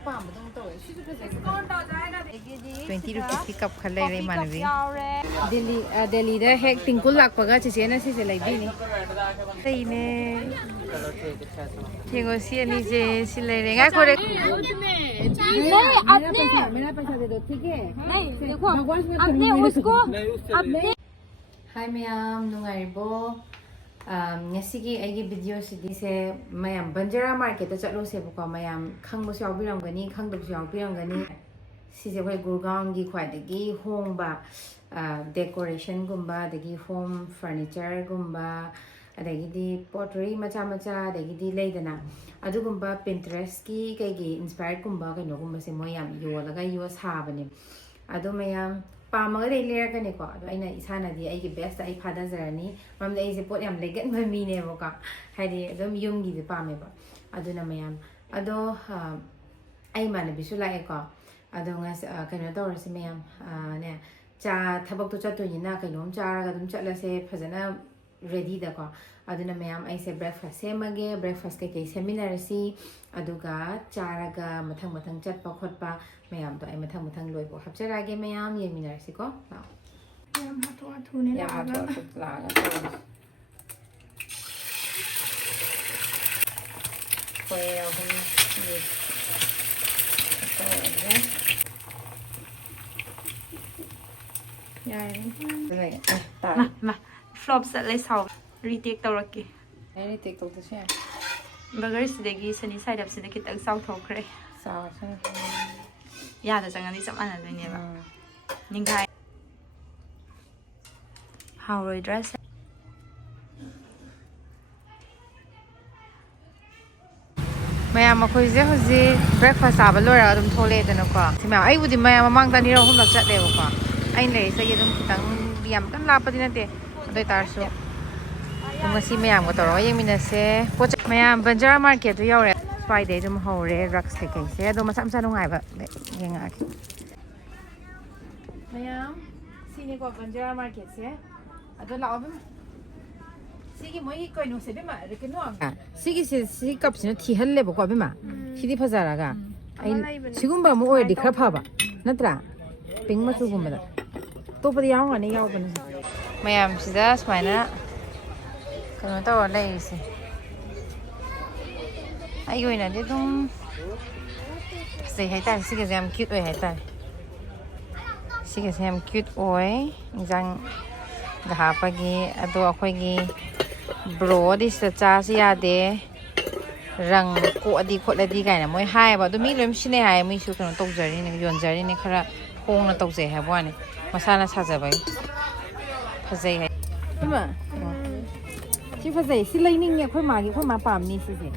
20 rupees की cup खले रही मानवी दिल्ली दा हेक तिंकुल लाकपगा चेचे ना सिसे लाइबीनी सही ने येगो सियानी जे सिले रेगा कोरे नहीं आपने मेरा पैसा दे दो ठीक है नहीं देखो आपने उसको आपने हाय मैम नुंगाइबो ngasi aigi video sidi se mayam Banjara Market chalo se bako mayam khangbo se yaubirangani khangdab se yaubirangani si se khoi Gurgaon gi khwai dagi hongba decoration gumba dagi home furniture gumba adagi di pottery macha macha adagi di leidana adugumba Pinterest ki kaigi inspired gumba kaino gumba se moyam yolaga yo sabane adu mayam पामगा दे लेरकने को अदो आइना इसानादी आइगे best आइ फादा जरानी ममदे आइसे pot याम legend ममीने बोका हाइदि अदम युमगी दे पामेबा अदुना मयाम अदो आइ माने बिसु लाए को अदो ngas कनो तौरसे मयाम ने चा थबक तो चतोइना कइनोम चारागा दम चलसे फजना रेडी दा को अदुना मयाम आइसे ब्रेकफास्ट सेमगे ब्रेकफास्ट के सेमिनारसी अदुगा चारागा मथंग मथंग चटपा खोटपा मैम तो मथंग मथंग लोइबो हपचरागे मैम येमिनारसी को मैम हाथो हाथुने लागा मा फ्लॉप चले साउ रिटेक तौरके रिटेक तौतसे बर्गर सिदगी सनी साइड अप सिदा खितंग साउथोखरे यादा चंगनी चप मानदोइनेबा निंगाय हाउरोय ड्रेस मैम अखोइजे हुजी ब्रेकफास्ट आबा लोरा अदुम थोलेदनको सिमा आइबुदि मैम ममांग तनी रो हमला चटलेबको आइन ले सगे अदुम खितंग याम कन लापदि नते अदोय तारसु ngasi मैम को तोरो येमिनसे पोच मैम बंजारा मार्केट तो यावरे स्वाइदे अदुम हौरे रक्स के से अदो मसा मसा नुंगाइबा येंगाखि मैम सिने को बंजारा मार्केट से अदो लाओ बिम सिगी मोई कोइनो से बिमा रेकेनो सिगी से सि कप सिनो थिहल्ले बको बिमा सिदि फजारागा आइ सिगुम्बा मो ओइदि खरा फाबा नत्रा पिंक मचु गुम्बदा तोपदि यावने यावबन मैम सिदा स्माइना कनो तो लेइसे आई ओइना दे तुम से हाइता सिगे जम क्यूट ओइ हाइता सिगे सेम क्यूट ओइ जंग गहापगी अदो अखोइगी ब्रो दिस चा यादे रंग को अदी खोलदी गायना मोय हायबा दो मी लोम सिने हाय मी सु कनो तौजरी ने योनजरी ने खरा होंगना तौजे हायबाने मसाना साजाबाय फजै हाय इमा सी फजै सी लाइनिंग ने खोय मागी खोय मा पामनी सिसे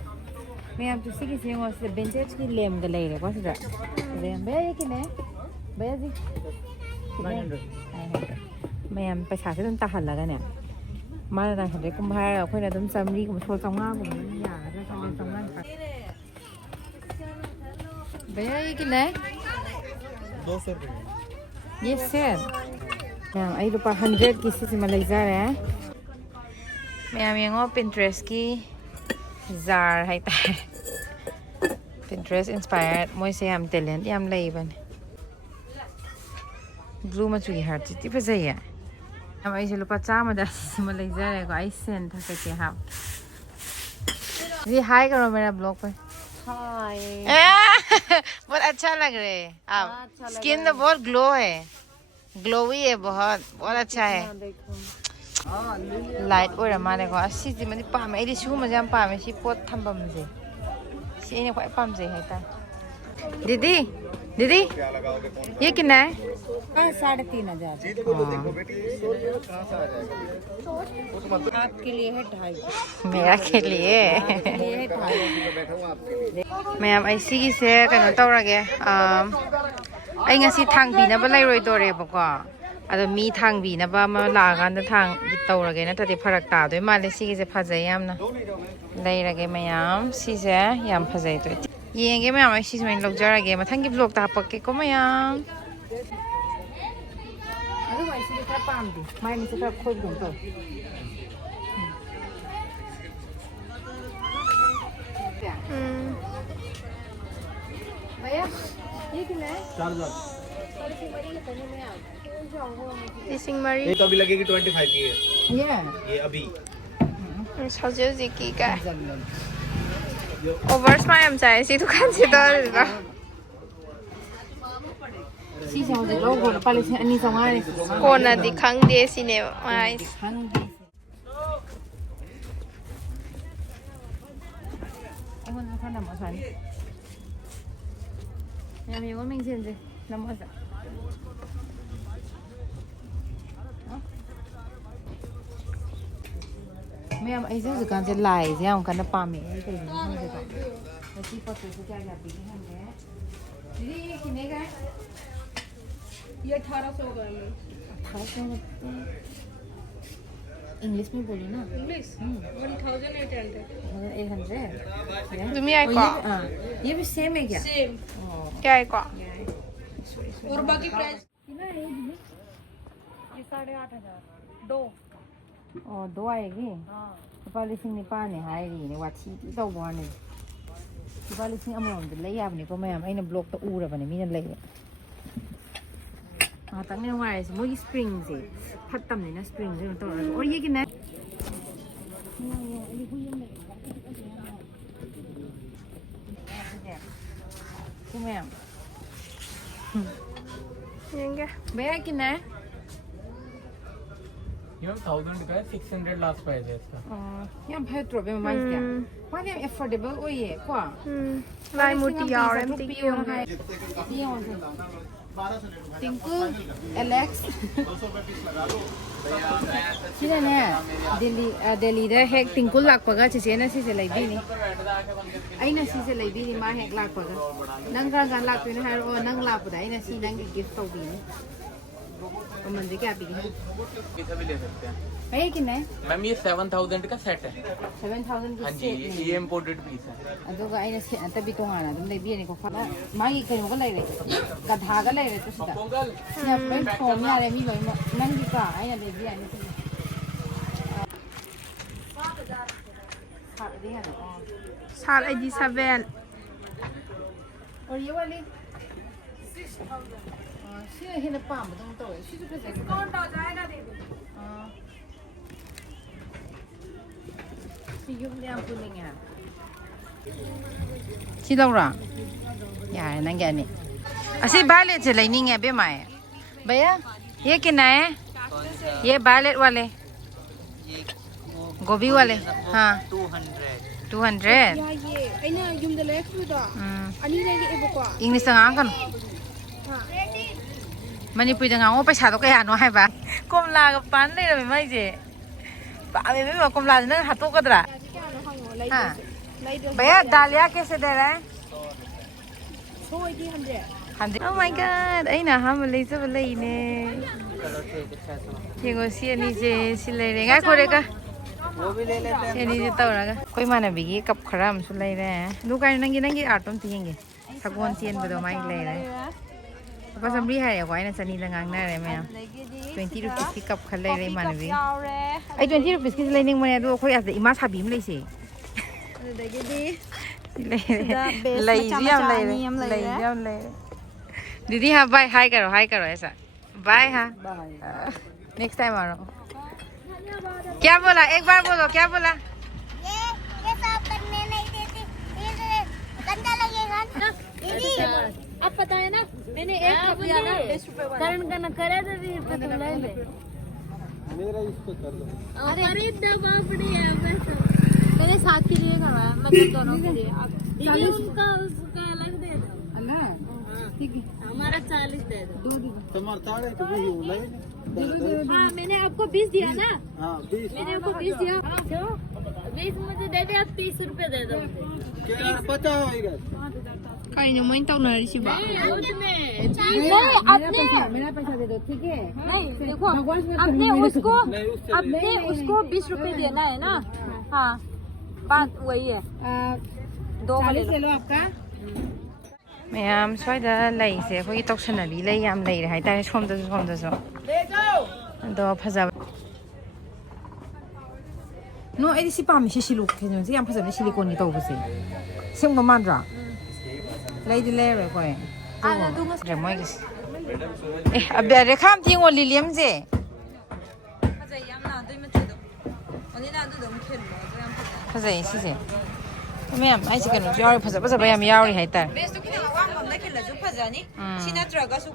मैम तो सिगी सिंगो से बेंचेज की लेम ग लेरे को सिदा लेम बे कि ने बे जी 900 मैम पैसा से तुम ताहल्लागा ने माना ना हदे कुम भाई अखोइना तुम समरी कुम सोल चंगा कुम यारा समरी चंगा बे कि ने 200 रुपए ये सर मैम आई रुपा 100 की सिसी में ले जा रहे हैं मैम येंगो Pinterest की जार है ता Pinterest inspired मोय से हम टैलेंट याम लेबन ब्लू मचु की हार्ट ती फजैया हम ऐसे लुपा चामा दा सिमा ले जा रहे को आई सेंड था के हां जी हाय करो मेरा ब्लॉग पे हाय बहुत अच्छा लग रहे हैं आप स्किन तो बहुत ग्लो है ग्लोवी है बहुत बहुत अच्छा है लाइट ओरा माने को असी मनि पामे एदि सु म जाम पामे सी पोट थंबम जे सी ने खै पाम जे हैता दीदी दीदी ये कितना है 3500 जी तो बोलो देखो बेटी कहां से आ जाएगा आपके लिए है 2.5 मेरा के लिए मैं बैठा हूं आपके लिए मैम ऐसी की से कनो तौरगे आई ngasi थांगबिनबा लैरोय दोरेबको अदो मी थांगबिनबा म लागान थांग तौरगे नतदि फरक तादोय माले सिगी से फजै यामना लैरगे मैम सिसे याम फजै तो येंगे मैम ऐसी से लौजरगे मथंगी ब्लॉग ता पक्के को मैम अदो ऐसी खरा पामदि माय मिसे खरा खोज गुम तो भैया चार्जर लिसिंग मरी ये तो अभी लगेगी 25 की है ये अभी हौजे हौजिकी का ओवर्स मायम चाहे सी दुकान से तो सी से हौजे लोगो ना पाले से अनि संगारे कोना दी खंगदे सिने माइ Anh con nằm ở sàn. Nhà mình có mình xin gì? Nằm ở sàn. Mấy em ấy rất là cái lại thế không cần nó pa mẹ cái gì không được cả. Nó chỉ có từ cái nhà bị cái hàng đấy. Đi cái này cái. ये 1800 का है 1800 English में बोलो ना English 1800 तुम्हें आई को हाँ ये भी सेम है क्या सेम क्या आई को और बाकी प्राइस ये 8,500 दो और दो आएगी हाँ लिसिंग निपान ने हायरी ने वाची तो बोने लिसिंग अमौंट ले याबने को मैम अइना ब्लॉक तो उरबने मीना ले हाँ तक ने वायर्स मोगी स्प्रिंग से फटम ने ना स्प्रिंग से तो और ये कितना मैम ये भैया कितना है ये 1000 का है 600 लास्ट प्राइस है इसका यहाँ भाई तो बे माइस क्या वहाँ ये अफोर्डेबल ओ ये क्या लाई मोटी यार एम टी क्यों ये और टिंकू एलेक्स सीधा ने दिल्ली दे हेक टिंकू लाख पगा चीज़ ना सीसे लाई भी नहीं आई ना सीसे लाई भी नहीं माँ हेक लाख पगा नंग का लाख पे ना है और नंग लाख पड़ा आई ना सी नंग गिफ्ट तो भी नहीं और मंदिर क्या भी है कितना भी ले सकते हैं भैया कितना है मैम ये 7000 का सेट है 7,000 हाँ जी ये इम्पोर्टेड पीस है अदुगा आइना से तभी तो आना तुम ले भी नहीं को फला मागी कहीं को ले रहे गधा का ले रहे तो सीधा पोंगल यहाँ पे फोन यार मी भाई नंगी का आइना ले भी आने से साल 87 और ये वाली 6,000 现在现在办不动到，其实不是。刚到家那得。是用两不灵啊。知道啦。呀，那个呢？असी बालेट से लेनी है बे माए भैया ये कितना है ये बालेट वाले गोभी वाले हाँ 200 या ये अइना युम दे लेक्सुदा अनि लेगे एबको English ngang kan Manipur da ngang पैसा तो kaya no hai ba komla ga pan le ra mai je ba me me komla na hato kadra हां भैया दालिया कैसे दे रहा है 100 Oh my god ai na ham le se le ne ये को सी ani je si le re ngai ko re ka वो भी ले लेते हैं ये नहीं देता होगा कोई माने बिगी कप खरा हम सुन ले रहे हैं दुकान नंगी आटम तीयेंगे सगोन चेन बदो माई ले रहे बस हम भी है या कोई ना चनी लंगांग ना रे मैं 20 रुपीस की कप खल ले रहे माने भी आई 20 रुपीस की लेनिंग मने दो कोई आते इमा साबी में ले से ले ले दीदी हाँ बाय हाय करो ऐसा बाय हाँ नेक्स्ट टाइम आ रहा हूँ क्या बोला एक बार बोलो क्या बोला ये साफ करने नहीं देती ये गंदा लगेगा दीदी अब पता है ना मैंने एक कप लिया ना 20 रुपए वाला करण का न करे तो भी पता ले ले मेरा इस पे कर दो अरे दबा पड़ी है बस मैंने 7 के लिए करवाया मतलब दोनों के लिए आप दीदी उसका अलग दे दो अल्लाह ठीक है हमारा 40 दे दो तुम्हारा ताड़े तो वही उलाई हाँ मैंने आपको 20 दिया ना हाँ 20 मैंने आपको 20 दिया 20 मुझे दे दे आप 30 रुपए दे दो क्या 50 होएगा कहीं नहीं मैं तो नहीं सी बात मेरा पैसा दे दो ठीक है नहीं देखो आपने उसको 20 रुपए देना है ना हाँ बात वही है 2 वाले लो आपका मैम स्वाइदा लैसे अखोई तौसनबी लै याम लैरे हाय तारे सोमदसो दो फजा नो आई सी पाम से सिलुक खेजन से याम फजा सिलिकॉन नि तौबसे सेम मानद्रा लैदि लेरे कोय ꯇꯨ ꯃꯣꯏꯒꯤꯁꯦ ꯑꯦ ꯑꯕꯦ ꯔꯦꯈꯥꯝ ꯊꯦꯡꯉꯣ ꯂꯤꯂꯤꯌꯝꯁꯦ ꯐꯖꯩ ꯌꯥꯝꯅ ꯑꯗꯨꯏ ꯃꯆꯨꯗꯣ ꯑꯅꯤꯅ ꯑꯗꯨꯗ ꯑꯃꯨꯛ ꯈꯦꯠꯂꯣ ꯑꯗꯨ ꯌꯥꯝ ꯐꯖꯩ ꯐꯖꯩ ꯁꯤꯁꯦ ꯃꯌꯥꯝ ꯑꯩꯁꯦ ꯀꯩꯅꯣꯁꯨ ꯌꯥꯎꯔꯤ ꯐꯖ ꯐꯖꯕ ꯌꯥꯝ ꯌꯥꯎꯔꯤ ꯍꯥꯏꯇꯥꯔꯦ ꯕꯦꯁꯇꯨ ꯈꯤꯇꯪ ꯑꯋꯥꯡꯕ ꯑꯝꯗ ꯈꯤꯜꯂꯁꯨ ꯐꯖꯅꯤ ꯁꯤ नत्रगसु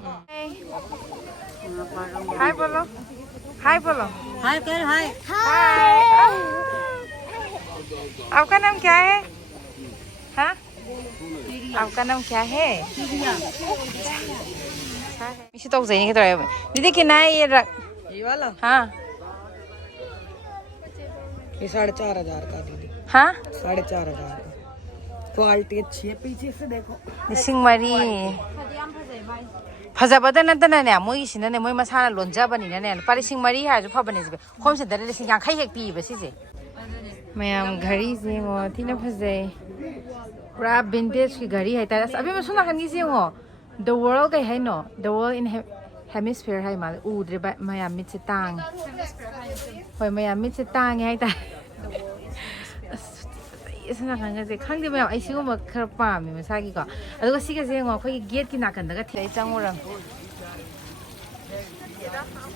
हाय बोलो हाय बोलो हाय कर हाय हाय आपका नाम क्या है हाँ आपका नाम क्या है इसे तो सही नहीं तो दीदी कितना है ये ये वाला हाँ ये 4,500 का दीदी हाँ 4,500 का क्वालिटी अच्छी है पीछे से देखो लिसिंग मरी फजबदा नतनाने मोइसिनाने मोइ मसाना लोंजाबनिनाने लुपा लिसिंग मरी हाजु फबने जिबे होम सेंटर लिसिंग 50 हेक पीबे सिजे मयाम घड़ी से ngo थिना फजे पूरा विंटेज की घड़ी है तारा अबे म सुना खनगी से ngo the world kai hai no the world in hemisphere hai mal udre ba maya mit se tang hoi maya mit se tang hai ta isna khanga je khangde maya ai sigo ma khar pa mi masa gi ko aduga siga je ngo khoi gate ki nakan daga thai changurang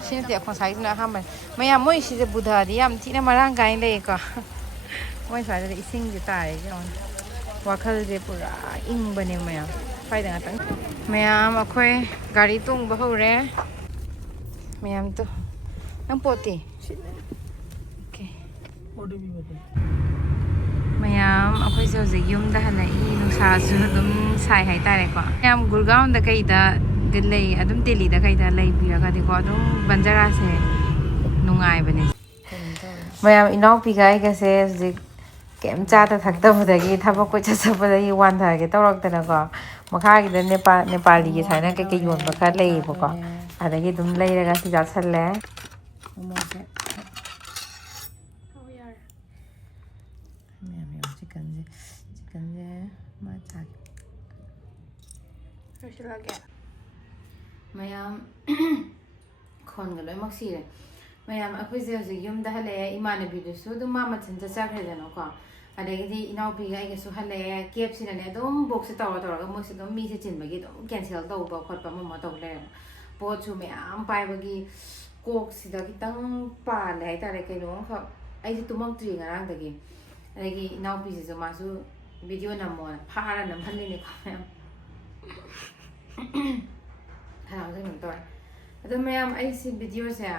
sin te khon sai na ha ma maya moi si je budha di yam thina marang gai le ko moi sa je ising ji ta re jon wakhal je pura ing bane maya फायदा तंग ma'am अखोय गाड़ी तुंग बहुरे ma'am तो नंग पोती okay ma'am अखोय से हजे yum दा हना इ नुसा सु दम साइ हाय तारे को मैम गुरगांव दा कई दा गले अदम दिल्ली दा कई दा लई बिरागा दे को अदम बंजारा से नुंगाय बने मैम इनाउ पिगाय गसे हजे केम चाता थक्तबदगी थबक को चसबदगी वानथागे तौरक्तनाको मखागिदा नेपाली की साइना के योनबा खर लेबको अदगी दुम लेरगा सि जासले मोमोसे हो यार मैम चिकन जे मा चाक रसला गया मैम खोन गलोय मक्सीरे मैम अखोइसे हजे युम दा हले इमानबी दुसु दुम मा मथन चखरेदनको अदगी इनाउपी गाइगसु हले केप सिनाने दम बॉक्स तौरगा मोसे दम मीसे चिनबगी दम कैंसिल तौबा खतपा मम तौ ले पोचु मैम पाइबगी कोक सिदा खितंग पाले हाय तारे कइनो ख आइसे तुमक्त्री ngaraंगदगी अदगी इनाउपी से मासु वीडियो नमो फारा नमहलिने मैम खरा जनो तोर अदो मैम आइसी वीडियो से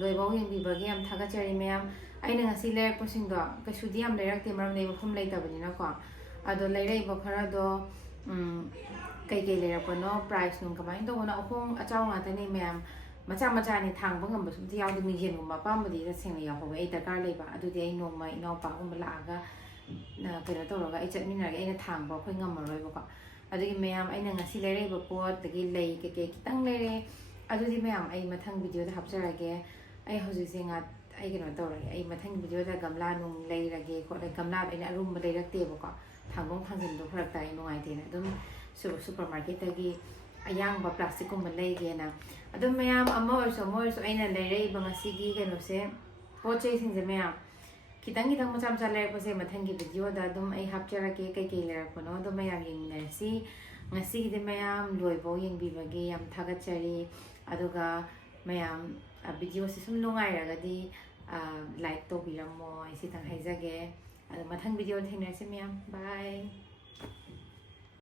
लोइबाव यंगबीबगी याम थागाचरी मैम अगर ngasi लेरपसिंगदो कसुदी याम लेरक्ते मरम नै मफम लेतबनिना को अदो लेरैबो खरादो कई लेरपनो प्राइस नुम कमाइन तोबना अखोंग अचाव ngaतनी मैम मचा मचा नि थांगबो ngamba सुमति यावदि मिजेनगुम पामबदि सेंग यावबो ए दरकार लेबा अदुदि आई नोमा इनाउपा गुम लागा कइनो तोरगा आई चटमिनागे आइना थांगबो खoi ngammaroibako अदुगी मैम आइना ngasi लेरैबो पोत दगी लई के कितंग लेरे अदुदी मैम आई मथंग वीडियो दा हापचरागे आई हौजिसे nga आई कनो तौरगे आई मथंग वीडियो दा गमला नुम लेरगे खोले गमला आइना अरुम लेरक्तेबको थांगों थांजिनदो फरक ताई नुआइतेना दुम सुपर मार्केट तगी अयांगबा प्लास्टिक गुम लेगेना अदुम मैम अमा ओरसो आइना लेरैबा ngasiगी कनोसे पोचै सिंजे मैम खितंग खितंग मचा मचा लेरपसे मथंगी वीडियो दा दुम आई हापचरागे कई लेरपनो दो मैम यिंगनरसी ngasiगी मैम लोइबो यिंगबीबगी याम थागचरी अदुगा मैम वीडियो से सुम नुंगाइरगदी लाइक तो बिरमो इसी तंग हाइजागे मथंग वीडियो थेंगनरसे मैम बाय।